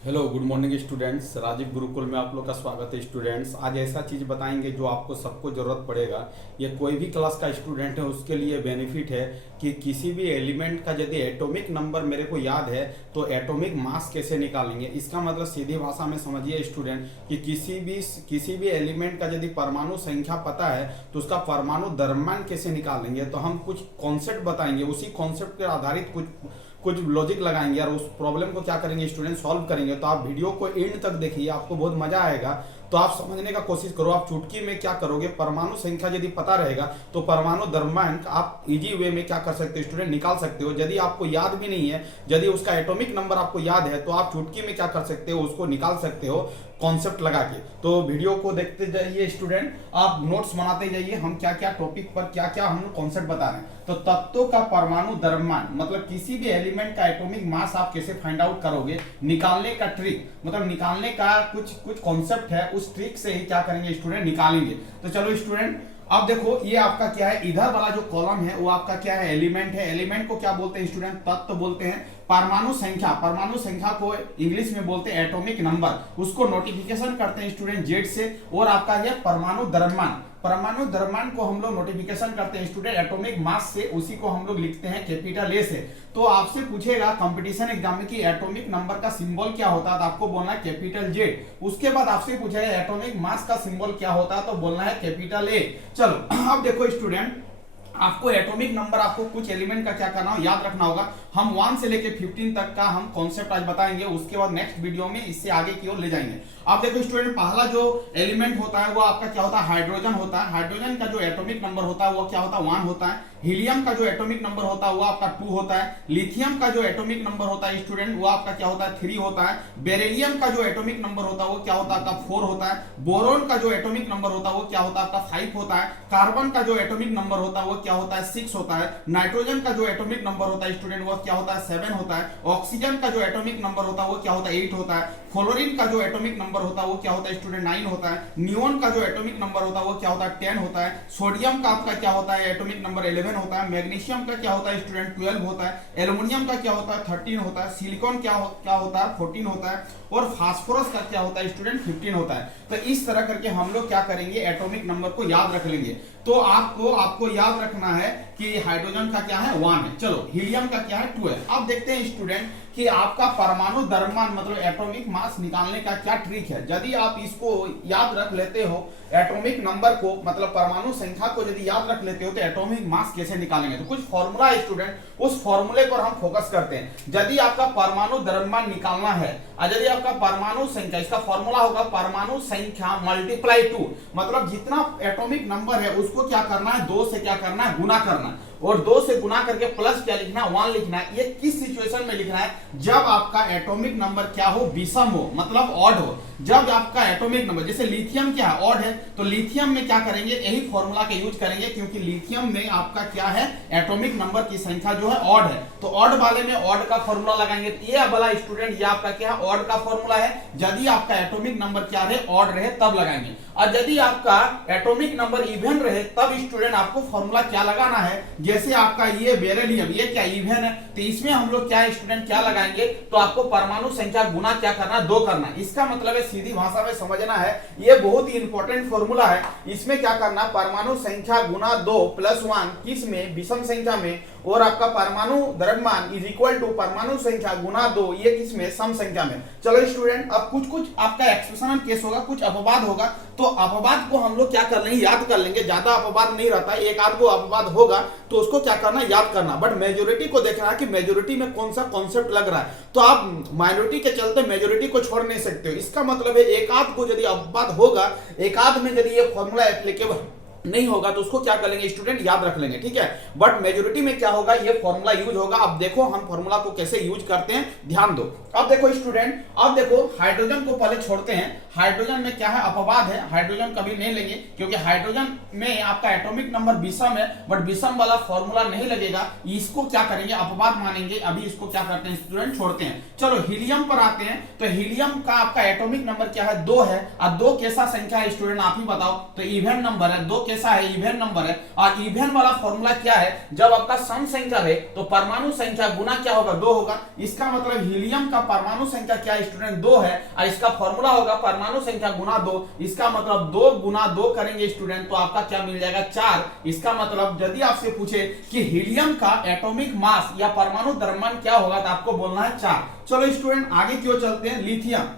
Hello good morning students. Rajiv Gurukul में आप लोग का स्वागत है स्टूडेंट्स। आज ऐसा चीज़ बताएंगे जो आपको सबको ज़रूरत पड़ेगा। ये कोई भी क्लास का स्टूडेंट है उसके लिए बेनिफिट है कि किसी भी एलिमेंट का यदि एटॉमिक नंबर मेरे को याद है तो एटॉमिक मास कैसे निकालेंगे। इसका मतलब सीधी भाषा में समझिए स्टूडेंट कि किसी भी एलिमेंट का यदि परमाणु संख्या पता है तो उसका परमाणु द्रव्यमान कैसे निकालेंगे। तो हम कुछ कॉन्सेप्ट बताएंगे, उसी कॉन्सेप्ट पर आधारित कुछ लॉजिक लगाएंगे और उस प्रॉब्लम को क्या करेंगे स्टूडेंट सॉल्व करेंगे। तो आप वीडियो को एंड तक देखिए, आपको बहुत मजा आएगा। तो आप समझने का कोशिश करो। आप चुटकी में क्या करोगे, परमाणु संख्या यदि पता रहेगा तो परमाणु द्रव्यमान आप इजी वे में क्या कर सकते हो स्टूडेंट, निकाल सकते हो। यदि आपको याद भी नहीं है, यदि उसका एटॉमिक नंबर आपको याद है तो आप चुटकी में क्या कर सकते हो, उसको निकाल सकते हो कॉन्सेप्ट लगा के। तो वीडियो को देखते जाइए स्टूडेंट, आप नोट्स बनाते जाइए। हम क्या क्या टॉपिक पर क्या क्या हम कॉन्सेप्ट बता रहे हैं। तो तत्वों का परमाणु द्रव्यमान मतलब किसी भी एलिमेंट का एटॉमिक मास आप कैसे फाइंड आउट करोगे, निकालने का ट्रिक मतलब निकालने का कुछ कॉन्सेप्ट है, उस ट्रिक से ही क्या करेंगे स्टूडेंट, निकालेंगे। तो चलो स्टूडेंट, अब देखो ये आपका क्या है, इधर वाला जो कॉलम है वो आपका क्या है, एलिमेंट है। एलिमेंट को क्या बोलते हैं स्टूडेंट, तत्व बोलते हैं। परमाणु संख्या को इंग्लिश में बोलते हैं एटॉमिक नंबर। उसको नोटिफिकेशन करते हैं स्टूडेंट जेड से। और आपका यह परमाणु द्रव्यमान को हम लोग नोटिफिकेशन करते हैं स्टूडेंट एटॉमिक मास से। उसी को हम लोग लिखते हैं कैपिटल ए से। तो आपसे पूछेगा कंपटीशन एग्जाम में कि एटॉमिक नंबर का सिंबल क्या होता है, तो आपको बोलना है कैपिटल जेड। उसके बाद आपसे पूछेगा एटॉमिक मास का सिंबल क्या होता है, तो बोलना है कैपिटल ए। चलो अब देखो स्टूडेंट, आपको एटॉमिक नंबर, आपको कुछ एलिमेंट का क्या करना हो, याद रखना होगा। हम 1 से लेके 15 तक का हम कॉन्सेप्ट आज बताएंगे। उसके बाद नेक्स्ट वीडियो में इससे आगे की ओर ले जाएंगे। अब देखो स्टूडेंट, पहला जो एलिमेंट होता है वो आपका क्या होता है, हाइड्रोजन होता है। हाइड्रोजन का जो एटॉमिक नंबर होता है वो क्या होता है, 1 होता है। हीलियम का जो एटॉमिक नंबर होता है वो आपका 2 होता है। लिथियम का जो एटॉमिक नंबर होता है स्टूडेंट वो आपका क्या होता है, 3 होता है। बेरिलियम का जो एटॉमिक नंबर होता है वो क्या होता है, आपका 4 होता है। बोरोन का जो एटॉमिक नंबर होता है वो क्या होता है, आपका 5 होता है। कार्बन का जो एटॉमिक नंबर होता है वो क्या होता है, 6 होता है। नाइट्रोजन का जो एटॉमिक नंबर होता है स्टूडेंट वो क्या होता है, 7 होता है। ऑक्सीजन का जो एटॉमिक नंबर होता है वो क्या होता है, 8 होता है। फ्लोरीन का जो एटॉमिक नंबर होता है वो क्या होता है स्टूडेंट, 9 होता है। नियोन का जो एटॉमिक नंबर होता है वो क्या होता है, 10 होता है। सोडियम का आपका क्या होता है, एटॉमिक नंबर 11 होता है। मैग्नीशियम का क्या होता है स्टूडेंट, 12 होता है। एल्युमिनियम का क्या होता है, 13 होता है। सिलिकॉन क्या होता है, 14 होता है। और फास्फोरस का क्या होता है स्टूडेंट, 15 होता है। तो इस तरह करके हम लोग क्या करेंगे, एटॉमिक नंबर को याद रख लेंगे। तो आपको याद रखना है कि हाइड्रोजन का क्या है, 1 है। चलो हीलियम का क्या है, 2 है। अब देखते हैं स्टूडेंट कि आपका परमाणु द्रव्यमान मतलब एटॉमिक मास निकालने का क्या ट्रिक है। यदि आप इसको याद रख लेते हो, एटॉमिक नंबर को मतलब परमाणु संख्या को यदि याद रख लेते हो तो एटॉमिक मास कैसे निकालेंगे। तो कुछ फॉर्मूला है स्टूडेंट, उस फॉर्मूले पर हम फोकस करते हैं। यदि आपका परमाणु द्रव्यमान निकालना है और यदि आपका परमाणु संख्या, इसका फॉर्मूला होगा परमाणु संख्या मल्टीप्लाई 2। मतलब जितना एटॉमिक नंबर है उसको क्या करना है, 2 से क्या करना है, गुना करना है। और 2 से गुना करके प्लस क्या लिखना है, 1 लिखना है। ये किस सिचुएशन में लिखना है, जब आपका एटॉमिक नंबर क्या हो, विषम हो मतलब ऑड हो। जब आपका एटॉमिक नंबर, जैसे लिथियम क्या है, ऑड है, तो लिथियम में क्या करेंगे, यही फॉर्मूला का यूज करेंगे। क्योंकि लिथियम में आपका क्या है, एटॉमिक नंबर की संख्या जो है ऑड है, तो ऑड वाले में ऑड का फॉर्मूला लगाएंगे। ये वाला स्टूडेंट ये आपका क्या है, ऑड का फॉर्मूला है। यदि आपका एटॉमिक नंबर क्या रहे, ऑड रहे, तब लगाएंगे। और यदि आपका एटॉमिक नंबर इवन रहे तब स्टूडेंट आपको फॉर्मूला क्या लगाना है, जैसे आपका ये बेरिलियम, ये क्या इवन है, तो इसमें हम लोग क्या स्टूडेंट क्या लगाएंगे, तो आपको परमाणु संख्या गुना क्या करना, 2 करना। इसका मतलब है सीधी भाषा में समझना है, ये बहुत ही इंपॉर्टेंट फॉर्मूला है। इसमें क्या करना, परमाणु संख्या गुना 2 प्लस 1 किस में, विषम संख्या में। और आपका परमाणु द्रव्यमान इज इक्वल टू परमाणु संख्या गुना 2, ये किस में, सम संख्या में। चलो स्टूडेंट, अब कुछ आपका एक्सप्रेशन केस होगा, कुछ अपवाद होगा। तो अपवाद को हम लोग क्या कर लेंगे, याद कर लेंगे। ज्यादा अपवाद नहीं रहता, एक आध को अपवाद होगा तो उसको क्या करना, याद करना। बट मेजोरिटी को देखना है कि मेजोरिटी में कौन सा कॉन्सेप्ट लग रहा है। तो आप माइनॉरिटी के चलते मेजोरिटी को छोड़ नहीं सकते हो। इसका मतलब है एक आध को यदि अपवाद होगा, एक आध में यदि ये फॉर्मूला एप्लीकेबल नहीं होगा तो उसको क्या कर लेंगे स्टूडेंट, याद रख लेंगे, ठीक है। बट मेजोरिटी में क्या होगा, ये फॉर्मूला यूज होगा। अब देखो हम फॉर्मूला को कैसे यूज करते हैं, ध्यान दो। अब देखो स्टूडेंट, अब देखो हाइड्रोजन को पहले छोड़ते हैं। हाइड्रोजन में क्या है, अपवाद है, हाइड्रोजन कभी नहीं लेंगे क्योंकि हाइड्रोजन में आपका एटॉमिक नंबर विषम है। बट विषम वाला फॉर्मूला नहीं लगेगा, इसको क्या करेंगे, अपवाद मानेंगे। अभी इसको क्या करते हैं स्टूडेंट, छोड़ते हैं। चलो हीलियम पर आते हैं। तो हीलियम का आपका एटॉमिक नंबर क्या है, 2 है। और 2 कैसा संख्या है स्टूडेंट, आप ही बताओ। तो इवन नंबर है, 2 कैसा है, इवन नंबर है। और इवन वाला फॉर्मूला क्या है, जब आपका सम संख्या है तो परमाणु संख्या गुना क्या होगा, 2 होगा। इसका मतलब हीलियम का परमाणु संख्या क्या है स्टूडेंट, 2 है, और इसका फॉर्मूला होगा परमाणु संख्या गुना 2। इसका मतलब 2 गुना 2 करेंगे स्टूडेंट तो आपका क्या मिल जाएगा, 4। इसका मतलब यदि आपसे पूछे कि हीलियम का एटॉमिक मास या परमाणु द्रव्यमान क्या होगा तो आपको बोलना है 4। चलो स्टूडेंट आगे क्यों चलते हैं, लिथियम।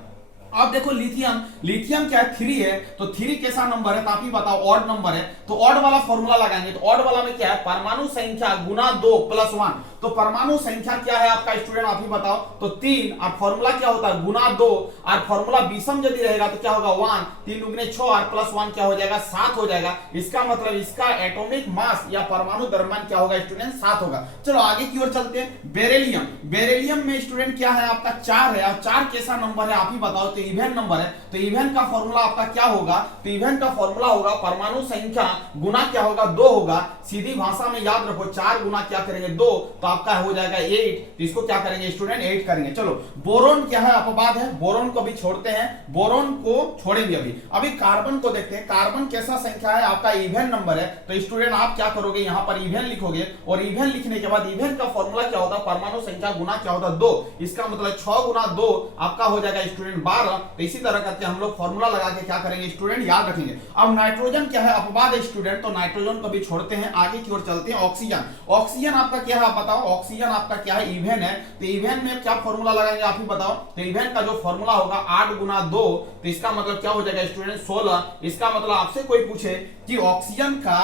अब देखो लिथियम क्या है, 3 है, तो 3 कैसा नंबर है तो आप ही बताओ, ऑड नंबर है, तो ऑड वाला फॉर्मूला लगाएंगे। तो ऑड वाला में क्या है, परमाणु संख्या गुना 2 प्लस 1। तो परमाणु संख्या क्या है आपका स्टूडेंट, आप ही बताओ, तो 3, और फॉर्मूला क्या होता है गुना 2, और फॉर्मूला विषम यदि रहेगा तो क्या होगा 1, 3 दुगने 6 और प्लस 1 क्या हो जाएगा, 7 हो जाएगा। इसका मतलब इसका एटॉमिक मास या परमाणु द्रव्यमान क्या होगा स्टूडेंट, 7 होगा। चलो आगे की ओर चलते हैं, बेरिलियम। बेरिलियम में स्टूडेंट क्या है आपका 4 है, और 4 कैसा नंबर है आप ही बताओ, तो इवन नंबर है। तो इवन का फॉर्मूला आपका क्या होगा, तो इवन का फॉर्मूला होगा परमाणु संख्या गुना क्या होगा, 2 होगा। सीधी भाषा में याद रखो, 4 गुना क्या करेंगे 2, तो आपका हो जाएगा 8। तो इसको क्या करेंगे स्टूडेंट, 8 करेंगे। चलो बोरोन क्या है, अपवाद है, बोरोन को भी छोड़ते हैं, बोरोन को छोड़ेंगे अभी कार्बन को देखते हैं। कार्बन कैसा संख्या है आपका, इवन नंबर है। तो स्टूडेंट आप क्या करोगे, यहां पर इवन लिखोगे, और इवन लिखने के बाद इवन का फॉर्मूला क्या होता है, परमाणु संख्या गुना क्या होता है 2। इसका मतलब 6 गुना 2 आपका हो जाएगा स्टूडेंट 12। तो इसी तरह करके हम लोग फॉर्मूला लगा के क्या करेंगे स्टूडेंट, याद रखेंगे। अब नाइट्रोजन क्या है, अपवाद है स्टूडेंट, तो नाइट्रोजन को भी छोड़ते हैं, आगे की ओर चलते हैं। ऑक्सीजन। ऑक्सीजन आपका क्या है आप बताओ, ऑक्सीजन आपका क्या है, इवन है। तो इवन में क्या फॉर्मूला लगाएंगे आप ही बताओ, तो इवन का जो फॉर्मूला होगा 8 गुना 2, तो इसका मतलब क्या हो जाएगा स्टूडेंट 16। इसका मतलब आपसे कोई पूछे कि ऑक्सीजन का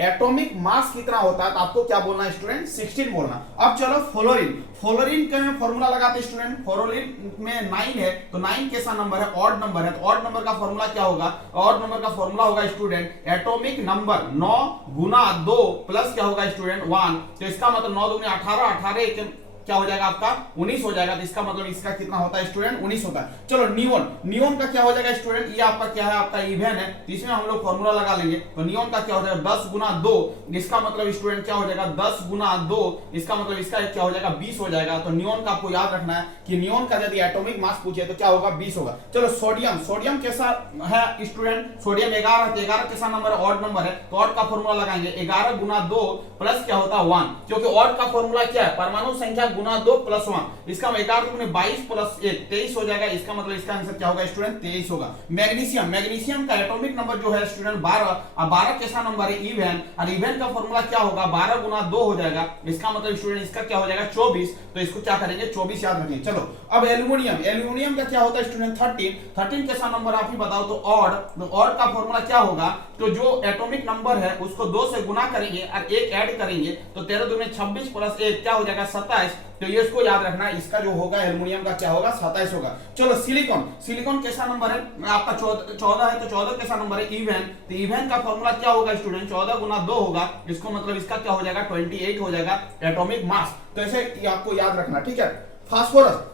एटॉमिक मास कितना होता है तो आपको क्या बोलना है स्टूडेंट, 16 बोलना। अब चलो फ्लोरीन। फ्लोरीन का फॉर्मूला लगाते हैं स्टूडेंट, फ्लोरीन में 9 है, तो 9 कैसा नंबर है, ऑड नंबर है। तो ऑड नंबर का फॉर्मूला क्या होगा, ऑड नंबर का फॉर्मूला होगा स्टूडेंट एटॉमिक नंबर 9 गुना 2 प्लस क्या होगा स्टूडेंट 1। तो इसका मतलब 9 दूनी 18, 18 क्या हो जाएगा आपका 19 हो जाएगा। तो इसका मतलब इसका कितना होता है स्टूडेंट, 19 होता है। चलो नियोन। नियोन का क्या हो जाएगा स्टूडेंट, ये आपका क्या है, आपका इवन है, तो इसमें हम लोग फॉर्मूला लगा लेंगे। तो नियोन का क्या हो जाएगा 10 गुना 2। इसका मतलब स्टूडेंट क्या हो जाएगा 10 गुना 2, इसका मतलब इसका क्या हो जाएगा 20 हो जाएगा। तो नियोन का आपको याद रखना है कि नियोन का यदि एटॉमिक मास पूछे तो क्या होगा 20 होगा। चलो सोडियम। सोडियम कैसा है स्टूडेंट, सोडियम 11 है, 11 कैसा नंबर है, ऑड नंबर है। तो ऑड का फॉर्मूला लगाएंगे 11 गुना 2 प्लस क्या होता है 1, क्योंकि ऑड का फॉर्मूला क्या है, परमाणु संख्या गुना 2 प्लस 1। इसका 11 में 22 प्लस 1 23 हो जाएगा। इसका मतलब इसका आंसर क्या होगा स्टूडेंट 23 होगा। मैग्नीशियम। मैग्नीशियम का एटॉमिक नंबर जो है स्टूडेंट 12, और 12 कैसा नंबर है, इवन, और इवन का फॉर्मूला क्या होगा 12 गुना 2 हो जाएगा। इसका मतलब स्टूडेंट इसका क्या हो जाएगा 24। तो इसको क्या करेंगे 24 याद रखेंगे। चलो अब एल्यूमिनियम। एल्यूमिनियम का क्या होता है स्टूडेंट 13। 13 कैसा नंबर आप ही बताओ, तो ऑड। तो ऑड का फॉर्मूला क्या होगा, तो जो एटॉमिक नंबर है उसको 2 से गुना करेंगे और 1 ऐड करेंगे, तो 13 दूनी 26 प्लस 1 क्या हो जाएगा 27। तो ये इसको याद रखना है, इसका जो होगा एल्युमिनियम का क्या होगा 27 होगा। चलो सिलिकॉन। सिलिकॉन कैसा नंबर है आपका 14 है, तो 14 कैसा नंबर है, इवन। तो इवन का फॉर्मूला क्या होगा स्टूडेंट 14 गुना 2 होगा। इसको मतलब इसका क्या हो जाएगा 28 हो जाएगा एटॉमिक मास। तो ऐसे आपको याद रखना, ठीक है। फास्फोरस।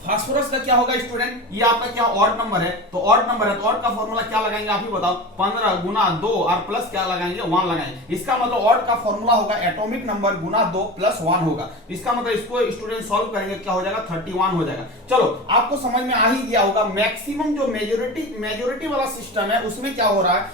फास्फोरस का क्या होगा स्टूडेंट, ये आपका क्या ऑड नंबर है, तो ऑड नंबर है, तो ऑड का फॉर्मूला क्या लगाएंगे आप ही बताओ, 15 गुना 2 और प्लस क्या लगाएंगे 1 लगाएंगे। इसका मतलब ऑड का फॉर्मूला होगा एटॉमिक नंबर गुना 2 प्लस 1 होगा। इसका मतलब इसको स्टूडेंट सॉल्व करेंगे क्या हो जाएगा 31 हो जाएगा। चलो आपको समझ में आ ही गया होगा। मैक्सिमम जो मेजोरिटी वाला सिस्टम है उसमें क्या हो रहा है,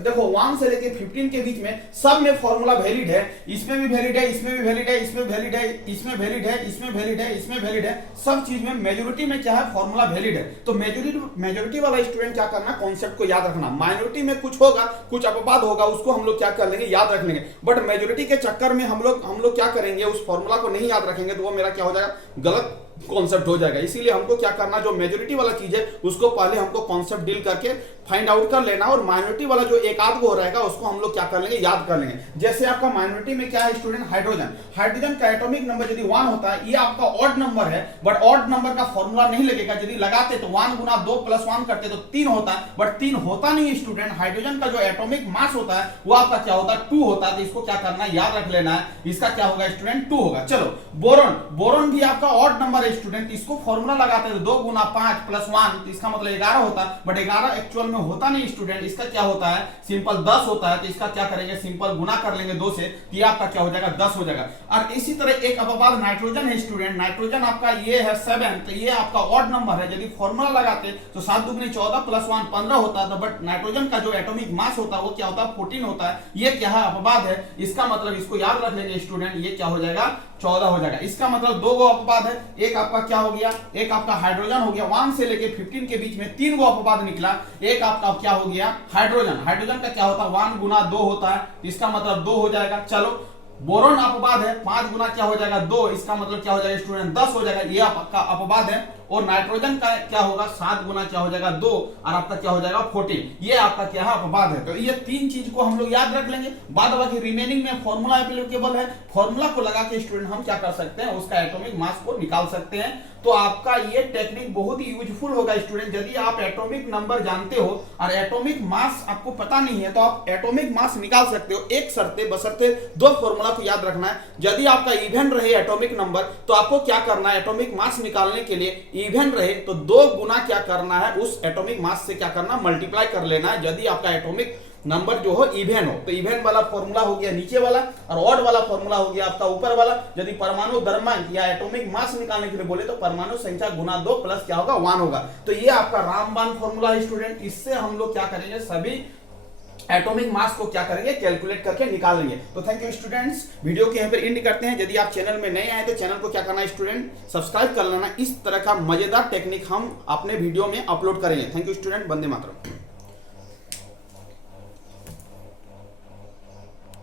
देखो 1 से लेके 15 के बीच में सब में फॉर्मूला वैलिड है। इसमें भी वैलिड है, इसमें भी वैलिड है, इसमें वैलिड है, इसमें वैलिड है, इसमें वैलिड है, इसमें वैलिड है, सब चीज में मेजोरिटी में क्या है फॉर्मूला वैलिड है। तो मेजोरिटी वाला स्टूडेंट क्या करना, कॉन्सेप्ट को याद रखना। माइनॉरिटी में कुछ होगा, कुछ अपवाद होगा, उसको हम लोग क्या कर लेंगे याद रख लेंगे। बट मेजोरिटी के चक्कर में हम लोग क्या करेंगे, उस फॉर्मूला को नहीं याद रखेंगे तो वो मेरा क्या हो जाएगा गलत कॉन्सेप्ट हो जाएगा। इसीलिए हमको क्या करना, जो मेजोरिटी वाला चीज है उसको पहले हमको कॉन्सेप्ट डील करके फाइंड आउट कर लेना, और माइनॉरिटी वाला जो एक आध को रहेगा उसको हम लोग क्या कर लेंगे याद कर लेंगे। जैसे आपका माइनॉरिटी में क्या है स्टूडेंट, हाइड्रोजन। हाइड्रोजन का एटॉमिक नंबर यदि 1 होता है, ये आपका ऑड नंबर है, बट ऑड नंबर का फॉर्मूला नहीं लगेगा। यदि लगाते तो 1 गुना 2 प्लस 1 करते तो 3 होता है, बट 3 होता नहीं स्टूडेंट। हाइड्रोजन का जो एटॉमिक मास होता है वो आपका क्या होता है 2 होता है। तो इसको क्या करना है याद रख लेना है, इसका क्या होगा स्टूडेंट 2 होगा। चलो बोरॉन। बोरॉन भी आपका ऑड नंबर है स्टूडेंट, इसको फॉर्मूला लगाते हैं 2 गुना 5 प्लस 1, तो इसका मतलब 11 होता है, बट 11 एक्चुअल में होता नहीं स्टूडेंट, इसका क्या होता है सिंपल 10 होता है, तो इसका क्या करेंगे सिंपल गुना कर लेंगे 2 से, तो ये आपका क्या हो जाएगा 10 हो जाएगा। और इसी तरह एक अपवाद नाइट्रोजन है स्टूडेंट, नाइट्रोजन आपका ये है 7, तो ये आपका ऑड नंबर है, यदि फॉर्मूला लगाते तो 7 दुगनी 14 प्लस 1 15 होता था, बट नाइट्रोजन का जो एटॉमिक मास होता है वो क्या होता है 14 होता है, ये क्या है अपवाद है, इसका मतलब इसको याद रख लेंगे स्टूडेंट, ये क्या हो जाएगा 14 हो जाएगा। इसका मतलब 2 गो अपवाद है, एक आपका क्या हो गया, एक आपका हाइड्रोजन हो गया, 1 से लेके 15 के बीच में 3 गो अपवाद निकला, एक आपका क्या हो गया हाइड्रोजन, हाइड्रोजन का क्या होता है 1 गुना 2 होता है, इसका मतलब 2 हो जाएगा। चलो बोरोन अपवाद है, 5 गुना क्या हो जाएगा 2, इसका मतलब क्या हो जाएगा स्टूडेंट 10 हो जाएगा, ये आपका अपवाद है। और नाइट्रोजन का क्या होगा 7 गुना क्या हो जाएगा 2, और आपका क्या हो जाएगा 14, ये आपका क्या है अपवाद है। तो ये 3 चीज को हम लोग याद रख लेंगे, बाद बाकी रिमेनिंग में फॉर्मूला एप्लीकेबल है, फॉर्मूला को लगा के स्टूडेंट हम क्या कर सकते हैं उसका एटॉमिक मास को निकाल सकते हैं। तो आपका ये टेक्निक बहुत ही यूजफुल होगा स्टूडेंट, यदि आप एटॉमिक नंबर जानते हो और एटॉमिक मास आपको पता नहीं है तो आप एटॉमिक मास निकाल सकते हो, एक शर्ते बशर्ते 2 फॉर्मूला को याद रखना है। यदि आपका इवन रहे एटॉमिक नंबर तो आपको क्या करना है, एटॉमिक मास निकालने के लिए इवन रहे तो 2 गुना क्या करना है उस एटॉमिक मास से क्या करना मल्टीप्लाई कर लेना है, यदि आपका एटॉमिक नंबर जो हो इवन हो। तो इवन वाला फॉर्मूला हो गया नीचे वाला और ऑड वाला फॉर्मूला हो गया आपका ऊपर वाला। यदि परमाणु द्रव्यमान या एटॉमिक मास निकालने के लिए बोले तो परमाणु संख्या गुना 2 प्लस क्या होगा 1 होगा। तो ये आपका रामबाण फॉर्मूला है स्टूडेंट, इससे हम लोग क्या करेंगे सभी एटॉमिक मास को क्या करेंगे कैलकुलेट करके निकाल लेंगे। तो थैंक यू स्टूडेंट्स, वीडियो के यहाँ पर एंड करते हैं। यदि आप चैनल में नए आए तो चैनल को क्या करना है स्टूडेंट सब्सक्राइब कर लेना, इस तरह का मजेदार टेक्निक हम अपने वीडियो में अपलोड करेंगे। Thank you student, Vande Mataram.